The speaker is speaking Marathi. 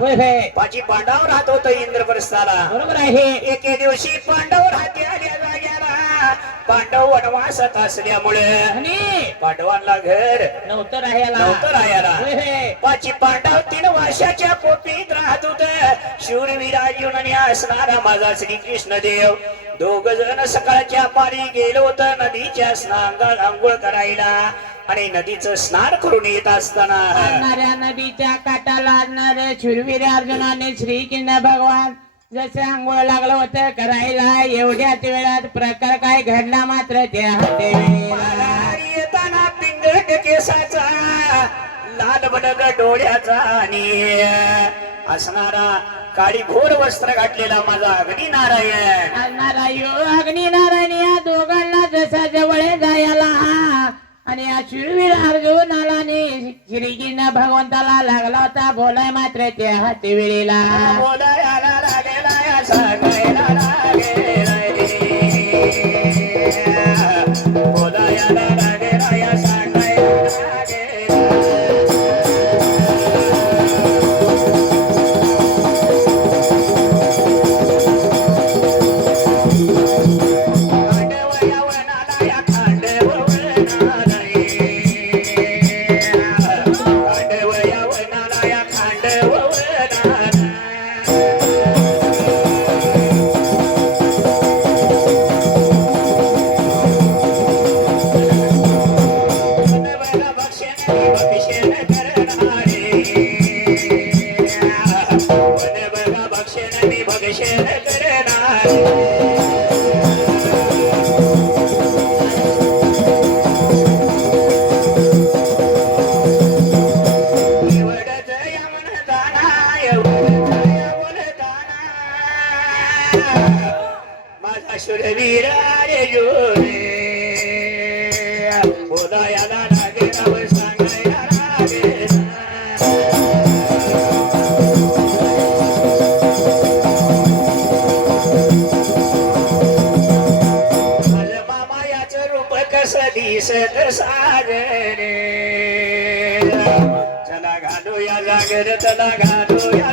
पाची पांडव राहत होत इंद्रप्रस्थाला. बरोबर आहे. एके दिवशी पांडव राहते आल्या जाग्याला. पांडव वनवासात असल्यामुळे पांडवांना घर नव्हतं राहायला. नव्हतं राहायला. होय होय. पाची पांडव तीन वर्षाच्या पोपीत राहत होत. शूरवीर अर्जुनने असणारा माझा श्रीकृष्ण देव दोघ जण सकाळच्या पारी गेलो होत नदीच्या स्नान आंघोळ करायला. आणि नदीचं स्नान करून येत असताना. आणणाऱ्या नदीच्या काटाला आणणारे शूरवीर अर्जुनाने श्रीकृष्ण भगवान जसे आंघोळ लागलं होतं करायला एवढ्याच वेळात प्रकार काय घडला मात्र त्या येताना पिंगट केसाचा लाल बडग डोळ्याचा आणि असणारा काळी घोर वस्त्र घातलेला माझा अग्नी नारायण यो अग्नी नारायण या आणि या शूरवीर अर्जुनाला आणि श्रीकृष्ण भगवंताला लागला होता बोलाय मात्र त्या हाती वेळेला बोलाय आला भक्षण करणारे. एवढंच यमन दिसत सारे चला घालू या जागर चला घालू या